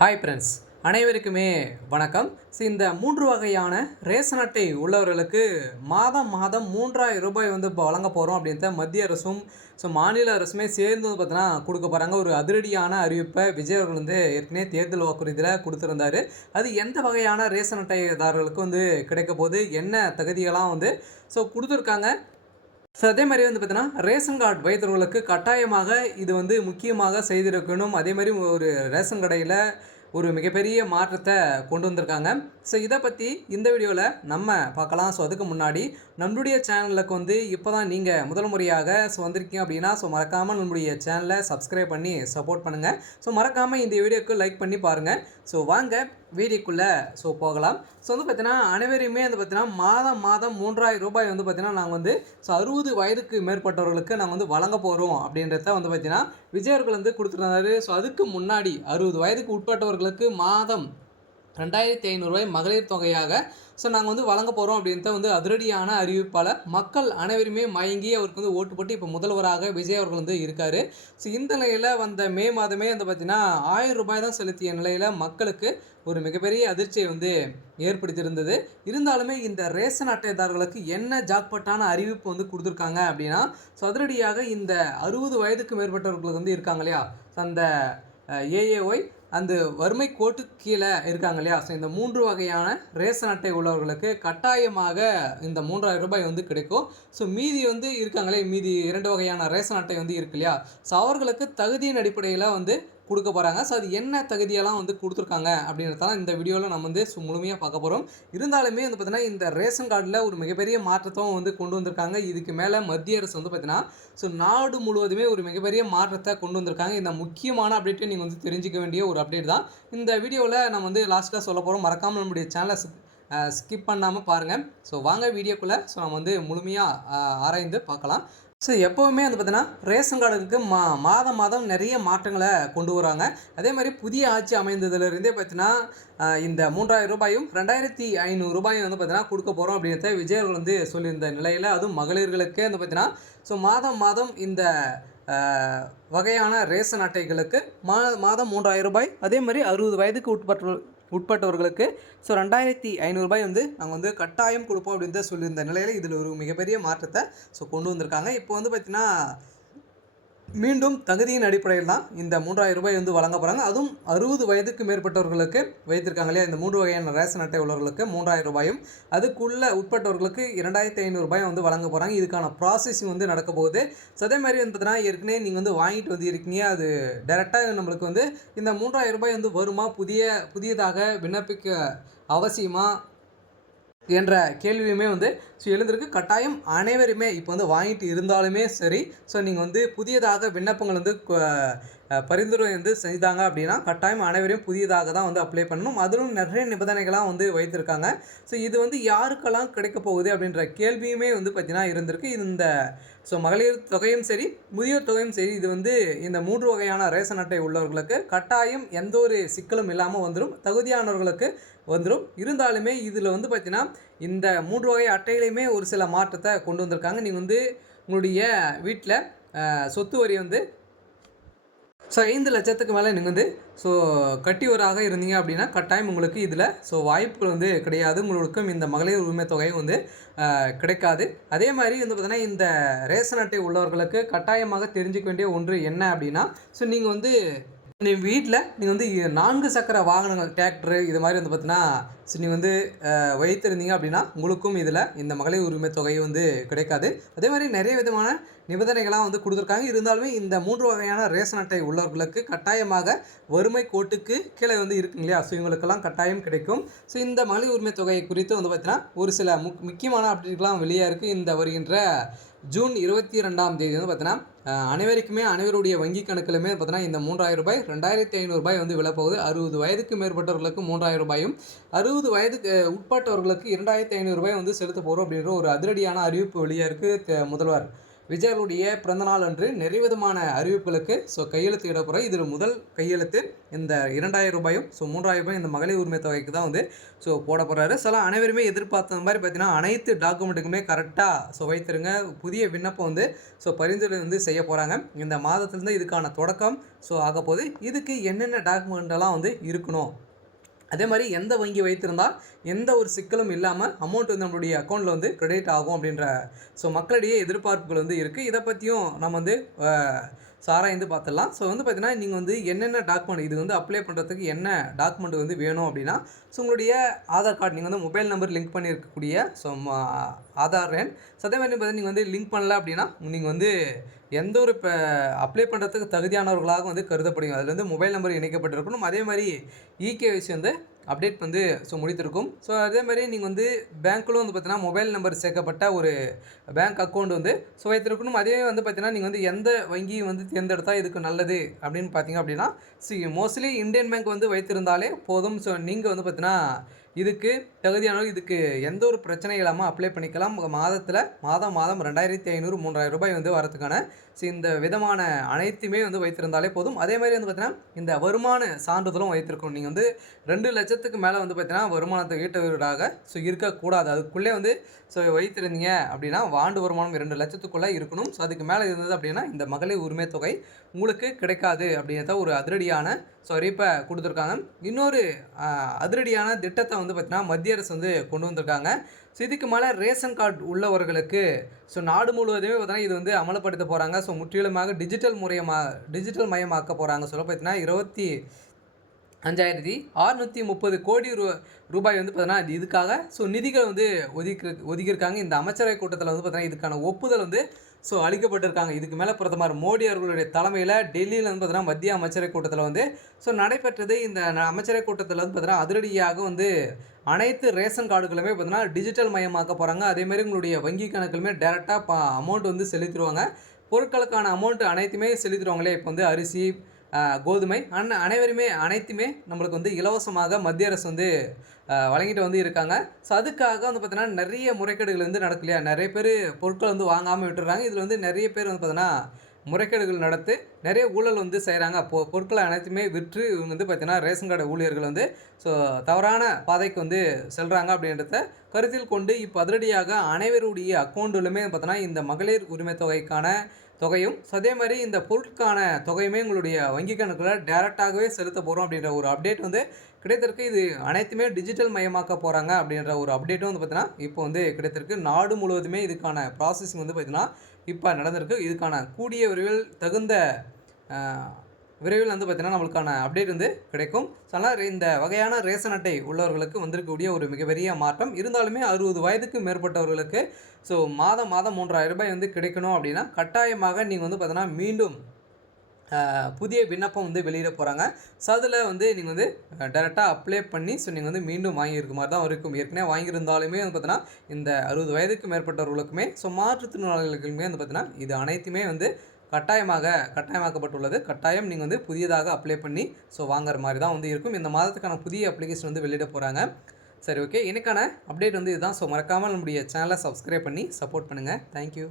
Hi friends, அனைவருக்குமே வணக்கம். இந்த 3 வகையான ரேஷன் அட்டை உள்ளவர்களுக்கு மாதம் மாதம் ரூ. 3000 இப்போ வழங்க போகிறோம் அப்படின்ட்டு மத்திய அரசும் மாநில அரசுமே சேர்ந்து பார்த்தீங்கன்னா கொடுக்க போகிறாங்க. ஒரு அதிரடியான அறிவிப்பை விஜய் அவர்கள் ஏற்கனவே தேர்தல் வாக்குறுதியில் கொடுத்துருந்தாரு. அது எந்த வகையான ரேஷன் அட்டைதாரர்களுக்கு கிடைக்க போகுது, என்ன தகுதியெல்லாம் கொடுத்துருக்காங்க. அதே மாதிரி பார்த்தீங்கன்னா ரேஷன் கார்டு வைத்தவர்களுக்கு கட்டாயமாக இது முக்கியமாக செய்திருக்கணும். அதே மாதிரி ஒரு ரேஷன் கடையில் ஒரு மிகப்பெரிய மாற்றத்தை கொண்டு வந்திருக்காங்க. இதை பற்றி இந்த வீடியோவில் நம்ம பார்க்கலாம். அதுக்கு முன்னாடி நம்மளுடைய சேனலுக்கு இப்போ தான் நீங்கள் முதல் முறையாக வந்திருக்கீங்க அப்படின்னா மறக்காமல் நம்மளுடைய சேனலை சப்ஸ்கிரைப் பண்ணி சப்போர்ட் பண்ணுங்கள். மறக்காமல் இந்த வீடியோக்கு லைக் பண்ணி பாருங்கள். வாங்க வீடியோக்குள்ளே போகலாம். பார்த்தீங்கன்னா அனைவருமே பார்த்தீங்கன்னா மாதம் மாதம் ரூ. 3000 பார்த்தீங்கன்னா நாங்கள் 60 வயதுக்கு மேற்பட்டவர்களுக்கு நாங்கள் வழங்க போகிறோம் அப்படின்றத பார்த்தீங்கன்னா விஜய் அவர்கள் கொடுத்துருந்தாரு. அதுக்கு முன்னாடி 60 வயதுக்கு உட்பட்டவர்களுக்கு மாதம் ரூ. 2500 மகளிர் தொகையாக நாங்கள் வழங்க போகிறோம் அப்படின்ட்டு அதிரடியான அறிவிப்பால் மக்கள் அனைவருமே மயங்கி அவருக்கு ஓட்டு போட்டு இப்போ முதல்வராக விஜய் அவர்கள் இருக்கார். இந்த நிலையில் வந்த மே மாதமே பார்த்தீங்கன்னா ரூ. 1000 தான் செலுத்திய நிலையில் மக்களுக்கு ஒரு மிகப்பெரிய அதிர்ச்சியை ஏற்படுத்தியிருந்தது. இருந்தாலுமே இந்த ரேஷன் அட்டைதாரர்களுக்கு என்ன ஜாக்பாட்டான அறிவிப்பு கொடுத்துருக்காங்க அப்படின்னா அதிரடியாக இந்த 60 வயதுக்கு மேற்பட்டவர்களுக்கு இருக்காங்க இல்லையா, அந்த ஏஏஒய் அந்த வறுமை கோட்டு கீழே இருக்காங்க இல்லையா, இந்த 3 வகையான ரேஷன் அட்டை உள்ளவர்களுக்கு கட்டாயமாக இந்த ரூ. 3000 கிடைக்கும். மீதி இருக்காங்களே, மீதி 2 வகையான ரேஷன் அட்டை இருக்கு இல்லையா, அவர்களுக்கு தகுதியின் அடிப்படையில் கொடுக்க போகிறாங்க. அது என்ன தகுதியெல்லாம் கொடுத்துருக்காங்க அப்படின்றதான் இந்த வீடியோவில் நம்ம முழுமையாக பார்க்க போகிறோம். இருந்தாலுமே பார்த்தீங்கன்னா இந்த ரேஷன் கார்டில் ஒரு மிகப்பெரிய மாற்றத்தை கொண்டு வந்திருக்காங்க. இதுக்கு மேலே மத்திய அரசு பார்த்தீங்கன்னா நாடு முழுவதுமே ஒரு மிகப்பெரிய மாற்றத்தை கொண்டு வந்திருக்காங்க. இந்த முக்கியமான அப்டேட்டை நீங்கள் தெரிஞ்சிக்க வேண்டிய ஒரு அப்டேட் தான் இந்த வீடியோவில் நம்ம லாஸ்ட்டாக சொல்ல போகிறோம். மறக்காமல் நம்முடைய சேனலை ஸ்கிப் பண்ணாமல் பாருங்கள். வாங்க வீடியோக்குள்ளே நம்ம முழுமையாக ஆராய்ந்து பார்க்கலாம். எப்போவுமே பார்த்தீங்கன்னா ரேஷன் கார்டுக்கு மாதம் மாதம் நிறைய மாற்றங்களை கொண்டு வராங்க. அதே மாதிரி புதிய ஆட்சி அமைந்ததுலேருந்தே பார்த்தீங்கன்னா இந்த ரூ. 3000 ரூ. 2500 பார்த்தீங்கன்னா கொடுக்க போகிறோம் அப்படின்றத விஜய் அவர்கள் சொல்லியிருந்த நிலையில், அதுவும் மகளிர்களுக்கே பார்த்தீங்கன்னா மாதம் மாதம் இந்த வகையான ரேஷன் அட்டைகளுக்கு மாதம் ரூ. 3000. அதே மாதிரி 60 வயதுக்கு உட்பட்டவர்களுக்கு ரூ. 2500 நாங்கள் கட்டாயம் கொடுப்போம் அப்படின்னு சொல்லியிருந்த நிலையில் இதில் ஒரு மிகப்பெரிய மாற்றத்தை கொண்டு வந்திருக்காங்க. இப்போ பார்த்தீங்கன்னா மீண்டும் தகுதியின் அடிப்படையில் தான் இந்த ரூ. 3000 வழங்க போகிறாங்க. அதுவும் 60 வயதுக்கு மேற்பட்டவர்களுக்கு வைத்திருக்காங்க இல்லையா, இந்த 3 வகையான ரேஷன் அட்டை உள்ளவர்களுக்கு ரூ. 3000, அதுக்குள்ளே உட்பட்டவர்களுக்கு ரூ. 2500 வழங்க போகிறாங்க. இதுக்கான ப்ராசஸிங் நடக்க போகுது. அதே மாதிரி பார்த்தீங்கன்னா ஏற்கனவே நீங்கள் வாங்கிட்டு இருக்கீங்க, அது டைரெக்டாக நம்மளுக்கு இந்த ரூ. 3000 வருமா, புதியதாக விண்ணப்பிக்க அவசியமா என்ற கேள்வியுமே எழுந்திருக்கு. கட்டாயம் அனைவருமே இப்போ வாங்கிட்டு இருந்தாலுமே சரி, நீங்கள் புதியதாக விண்ணப்பங்கள் பரிந்துரை செய்தாங்க அப்படின்னா கட்டாயம் அனைவரையும் புதியதாக தான் அப்ளை பண்ணணும். அதிலும் நிறைய நிபந்தனைகளாக வைத்திருக்காங்க. இது யாருக்கெல்லாம் கிடைக்க போகுது அப்படின்ற கேள்வியுமே பார்த்தீங்கன்னா இருந்திருக்கு. இந்த மகளிர் தொகையும் சரி, முதியோர் தொகையும் சரி, இது இந்த 3 வகையான ரேஷன் அட்டை உள்ளவர்களுக்கு கட்டாயம் எந்த ஒரு சிக்கலும் இல்லாமல் வந்துடும், தகுதியானவர்களுக்கு வந்துடும். இருந்தாலுமே இதில் பார்த்தீங்கன்னா இந்த 3 வகை அட்டையிலையுமே ஒரு சில மாற்றத்தை கொண்டு வந்திருக்காங்க. நீங்கள் உங்களுடைய வீட்டில் சொத்து வரி 5 லட்சத்துக்கு மேலே நீங்கள் கட்டியவராக இருந்தீங்க அப்படின்னா கட்டாயம் உங்களுக்கு இதில் வாய்ப்புகள் கிடையாது. உங்களுக்கும் இந்த மகளிர் உரிமை தொகையும் கிடைக்காது. அதே மாதிரி பார்த்தீங்கன்னா இந்த ரேஷன் அட்டை உள்ளவர்களுக்கு கட்டாயமாக தெரிஞ்சுக்க வேண்டிய ஒன்று என்ன அப்படின்னா, நீங்கள் வீட்டில் நீங்கள் 4 சக்கர வாகனங்கள், டிராக்டரு, இது மாதிரி பார்த்தீங்கன்னா நீங்கள் வைத்திருந்தீங்க அப்படின்னா உங்களுக்கும் இதில் இந்த மகளிர் உரிமை தொகை கிடைக்காது. அதே மாதிரி நிறைய விதமான நிபந்தனைகளாக கொடுத்துருக்காங்க. இருந்தாலுமே இந்த 3 வகையான ரேஷன் அட்டை உள்ளவர்களுக்கு கட்டாயமாக வறுமை கோட்டுக்கு கீழே இருக்குங்க இல்லையா, இவங்களுக்கெல்லாம் கட்டாயம் கிடைக்கும். இந்த மகளிர் உரிமை தொகை குறித்து பார்த்தீங்கன்னா ஒரு சில முக்கியமான அப்டேட்கள்லாம் வெளியாக இருக்குது. இந்த வருகின்ற ஜூன் 22ஆம் தேதி பார்த்தீங்கன்னா அனைவருக்குமே அனைவருடைய வங்கி கணக்கிலுமே பார்த்தீங்கன்னா இந்த ரூ. 2500 விழப்போகுது. 60 வயதுக்கு மேற்பட்டவர்களுக்கு ரூ. 3000, 60 வயதுக்கு உட்பட்டவர்களுக்கு ரூ. 2500 செலுத்த போகிறோம் அப்படின்ற ஒரு அதிரடியான அறிவிப்பு வெளியாக இருக்குது. முதல்வர் விஜயனுடைய பிறந்தநாள் அன்று நிறைய விதமான அறிவிப்புகளுக்கு கையெழுத்து இடப்போகிறோம். இதில் முதல் கையெழுத்து இந்த 2000 ரூபாயும் 3000 ரூபாயும் இந்த மகளிர் உரிமை தொகைக்கு தான் வந்து போட போகிறாரு. அனைவருமே எதிர்பார்த்த மாதிரி பார்த்தீங்கன்னா அனைத்து டாக்குமெண்ட்டுக்குமே கரெக்டாக வைத்திருங்க. புதிய விண்ணப்பம் வந்து பரிந்துரை வந்து செய்ய போகிறாங்க. இந்த மாதத்துலேருந்து இதுக்கான தொடக்கம் ஆக போகுது. இதுக்கு என்னென்ன டாக்குமெண்ட்டெல்லாம் வந்து இருக்கணும், அதே மாதிரி எந்த வங்கி வைத்திருந்தால் எந்த ஒரு சிக்கலும் இல்லாமல் அமௌண்ட் வந்து நம்மளுடைய அக்கௌண்ட்டில் வந்து கிரெடிட் ஆகும் அப்படின்ற மக்களிடையே எதிர்பார்ப்புகள் வந்து இருக்குது. இதை பற்றியும் நம்ம வந்து ஆராய்ந்து பார்த்துடலாம். வந்து பார்த்தீங்கன்னா நீங்கள் வந்து என்னென்ன டாக்குமெண்ட் இது வந்து அப்ளை பண்ணுறதுக்கு என்ன டாக்குமெண்ட் வந்து வேணும் அப்படின்னா உங்களுடைய ஆதார் கார்டு நீங்கள் வந்து மொபைல் நம்பர் லிங்க் பண்ணியிருக்கக்கூடிய ஆதார் எண். அதே மாதிரி பார்த்தீங்கன்னா நீங்கள் வந்து லிங்க் பண்ணல அப்படின்னா நீங்கள் வந்து எந்த ஒரு இப்போ அப்ளை பண்ணுறதுக்கு தகுதியானவர்களாக வந்து கருதப்படுங்க. அதில் வந்து மொபைல் நம்பர் இணைக்கப்பட்டிருக்கணும். அதே மாதிரி இகேஒய்சி வந்து அப்டேட் வந்து முடித்திருக்கும். அதே மாதிரி நீங்கள் வந்து பேங்க்கிலும் வந்து பார்த்தீங்கன்னா மொபைல் நம்பர் சேர்க்கப்பட்ட ஒரு பேங்க் அக்கௌண்ட் வந்து வைத்திருக்கணும். அதே வந்து பார்த்தீங்கன்னா நீங்கள் வந்து எந்த வங்கி வந்து தேர்ந்தெடுத்தால் இதுக்கு நல்லது அப்படின்னு பார்த்தீங்க அப்படின்னா மோஸ்ட்லி இந்தியன் பேங்க் வந்து வைத்திருந்தாலே போதும். நீங்கள் வந்து பார்த்தீங்கன்னா இதுக்கு தகுதியானவர்கள் இதுக்கு எந்த ஒரு பிரச்சனையும் இல்லாமல் அப்ளை பண்ணிக்கலாம். மாதத்தில் மாதம் 2500 3000 ரூபாய் வந்து வரதுக்கான இந்த விதமான அனைத்துமே வந்து வைத்திருந்தாலே போதும். அதே மாதிரி வந்து பார்த்தீங்கன்னா இந்த வருமான சான்றிதழும் வைத்திருக்கணும். நீங்கள் வந்து 2 லட்சத்துக்கு மேலே வந்து பார்த்தீங்கன்னா வருமானத்தை ஈட்டுவதாக இருக்கக்கூடாது. அதுக்குள்ளே வந்து வைத்திருந்தீங்க அப்படின்னா ஆண்டு வருமானம் 2 லட்சத்துக்குள்ளே இருக்கணும். அதுக்கு மேலே இருந்தது அப்படின்னா இந்த மகளிர் உரிமை தொகை உங்களுக்கு கிடைக்காது அப்படின்றத ஒரு அதிரடியான அறிவிப்பை கொடுத்துருக்காங்க. இன்னொரு அதிரடியான திட்டத்தை வந்து பார்த்தீங்கன்னா மத்திய அரசு வந்து கொண்டு வந்திருக்காங்க. இதுக்கு மேலே ரேஷன் கார்டு உள்ளவர்களுக்கு நாடு முழுவதுமே பார்த்தீங்கன்னா இது வந்து அமல்படுத்த போகிறாங்க. முற்றிலுமாக டிஜிட்டல் மயமாக்க போகிறாங்க. பார்த்தீங்கன்னா 25,630 கோடி ரூபாய் வந்து பார்த்தீங்கன்னா இதுக்காக நிதிகள் வந்து ஒதுக்கியிருக்காங்க. இந்த அமைச்சரவை கூட்டத்தில் வந்து பார்த்தீங்கன்னா இதுக்கான ஒப்புதல் வந்து அளிக்கப்பட்டிருக்காங்க. இதுக்கு மேலே பிரதமர் மோடி அவர்களுடைய தலைமையில் டெல்லியில் வந்து பார்த்தீங்கன்னா மத்திய அமைச்சரவை கூட்டத்தில் வந்து நடைபெற்றது. இந்த அமைச்சரவை கூட்டத்தில் வந்து பார்த்தீங்கன்னா அதிரடியாக வந்து அனைத்து ரேஷன் கார்டுகளுமே பார்த்தீங்கன்னா டிஜிட்டல் மயமாக்க போகிறாங்க. அதேமாதிரி உங்களுடைய வங்கி கணக்குலுமே டேரெக்டாக அமௌண்ட் வந்து செலுத்திடுவாங்க. பொருட்களுக்கான அமௌண்ட் அனைத்துமே செலுத்திடுவாங்களே. இப்போ வந்து அரிசி, கோதுமை அனைத்துமே நம்மளுக்கு வந்து இலவசமாக மத்திய அரசு வந்து வழங்கிட்டு வந்து இருக்காங்க. அதுக்காக வந்து பார்த்தீங்கன்னா நிறைய முறைகேடுகள் வந்து நடக்கலையா, நிறைய பேர் பொருட்கள் வந்து வாங்காமல் விட்டுறாங்க. இதில் வந்து நிறைய பேர் வந்து பார்த்தீங்கன்னா முறைகேடுகள் நடத்து நிறைய ஊழல் வந்து செய்கிறாங்க. பொருட்களை அனைத்துமே விற்று இவங்க வந்து பார்த்தீங்கன்னா ரேஷன் கார்டு ஊழியர்கள் வந்து தவறான பாதைக்கு வந்து செல்கிறாங்க அப்படின்றத கருத்தில் கொண்டு இப்போ அதிரடியாக அனைவருடைய அக்கௌண்ட்டுலுமே பார்த்தீங்கன்னா இந்த மகளிர் உரிமை தொகைக்கான தொகையும் அதே மாதிரி இந்த பொருட்கான தொகையுமே உங்களுடைய வங்கி கணக்கில் டேரெக்டாகவே செலுத்த போகிறோம் அப்படின்ற ஒரு அப்டேட் வந்து கிடைத்திருக்கு. இது அனைத்துமே டிஜிட்டல் மயமாக்க போகிறாங்க அப்படின்ற ஒரு அப்டேட்டும் வந்து பார்த்தீங்கன்னா இப்போ வந்து கிடைத்திருக்கு. நாடு முழுவதுமே இதுக்கான ப்ராசஸிங் வந்து பார்த்தீங்கன்னா இப்போ நடந்திருக்கு. இதுக்கான கூடிய விரைவில் வந்து பார்த்திங்கன்னா நம்மளுக்கான அப்டேட் வந்து கிடைக்கும். அதனால் இந்த வகையான ரேஷன் அட்டை உள்ளவர்களுக்கு வந்திருக்கக்கூடிய ஒரு மிகப்பெரிய மாற்றம். இருந்தாலுமே 60 வயதுக்கு மேற்பட்டவர்களுக்கு மாதம் 3000 ரூபாய் வந்து கிடைக்கணும் அப்படின்னா கட்டாயமாக நீங்கள் வந்து பார்த்தீங்கன்னா மீண்டும் புதிய விண்ணப்பம் வந்து வெளியிட போகிறாங்க. அதில் வந்து நீங்கள் வந்து டேரெக்டாக அப்ளை பண்ணி நீங்கள் வந்து மீண்டும் வாங்கியிருக்க மாதிரி தான் இருக்கும். ஏற்கனவே வாங்கியிருந்தாலுமே வந்து பார்த்தீங்கன்னா இந்த 60 வயதுக்கு மேற்பட்டவர்களுக்குமே மாற்றுத்திறனாளிகளுக்குமே வந்து பார்த்தீங்கன்னா இது அனைத்துமே வந்து கட்டாயமாக்கப்பட்டுள்ளது. கட்டாயம் நீங்கள் வந்து புதியதாக அப்ளை பண்ணி வாங்குற மாதிரி தான் வந்து இருக்கும். இந்த மாதத்துக்கான புதிய அப்ளிகேஷன் வந்து வெளியிட போகிறாங்க. சரி, ஓகே. எனக்கான அப்டேட் வந்து இதுதான். மறக்காமல் நம்முடைய சேனலை சப்ஸ்கிரைப் பண்ணி சப்போர்ட் பண்ணுங்கள். தேங்க்யூ.